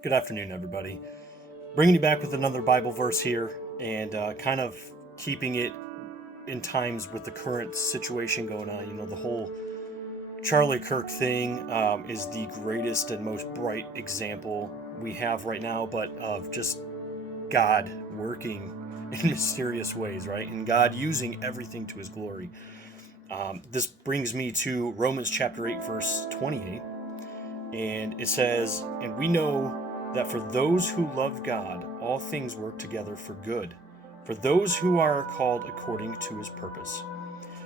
Good afternoon, everybody. Bringing you back with another Bible verse here and kind of keeping it in times with the current situation going on. The whole Charlie Kirk thing is the greatest and most bright example we have right now, but of just God working in mysterious ways, right? And God using everything to his glory. This brings me to Romans chapter 8, verse 28. And it says, "And we know that for those who love God, all things work together for good, for those who are called according to his purpose.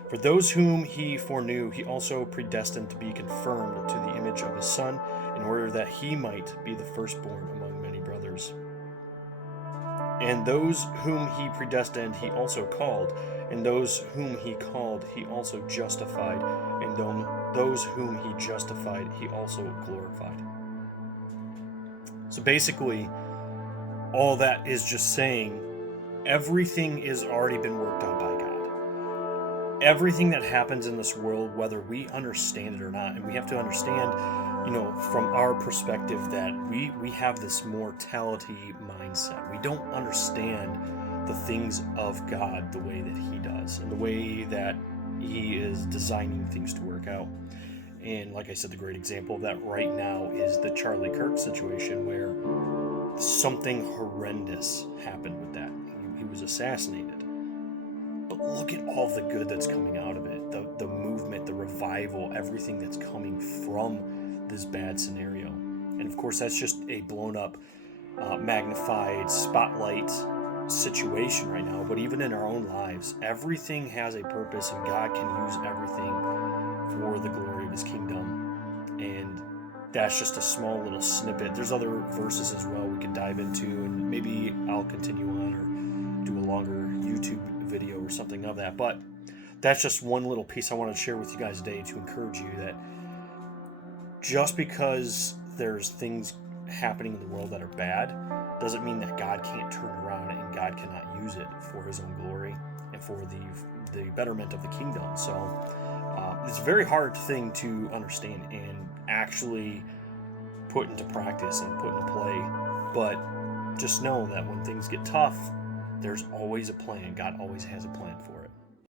For those whom he foreknew, he also predestined to be conformed to the image of his Son, in order that he might be the firstborn among many brothers. And those whom he predestined, he also called. And those whom he called, he also justified. And those whom he justified, he also glorified." So basically, all that is just saying everything is already been worked out by God. Everything that happens in this world, whether we understand it or not, and we have to understand, from our perspective that we have this mortality mindset. We don't understand the things of God the way that he does and the way that he is designing things to work out. And like I said, the great example of that right now is the Charlie Kirk situation, where something horrendous happened with that. He was assassinated. But look at all the good that's coming out of it, the movement, the revival, everything that's coming from this bad scenario. And of course, that's just a blown up, magnified spotlight situation right now. But even in our own lives, everything has a purpose, and God can use everything for the glory of his kingdom. And that's just a small little snippet. There's other verses as well we can dive into, and maybe I'll continue on or do a longer YouTube video or something of that. But that's just one little piece I wanted to share with you guys today to encourage you that just because there's things happening in the world that are bad doesn't mean that God can't turn around and God cannot use it for his own glory and for the betterment of the kingdom. So it's a very hard thing to understand and actually put into practice and put into play. But just know that when things get tough, there's always a plan. God always has a plan for it.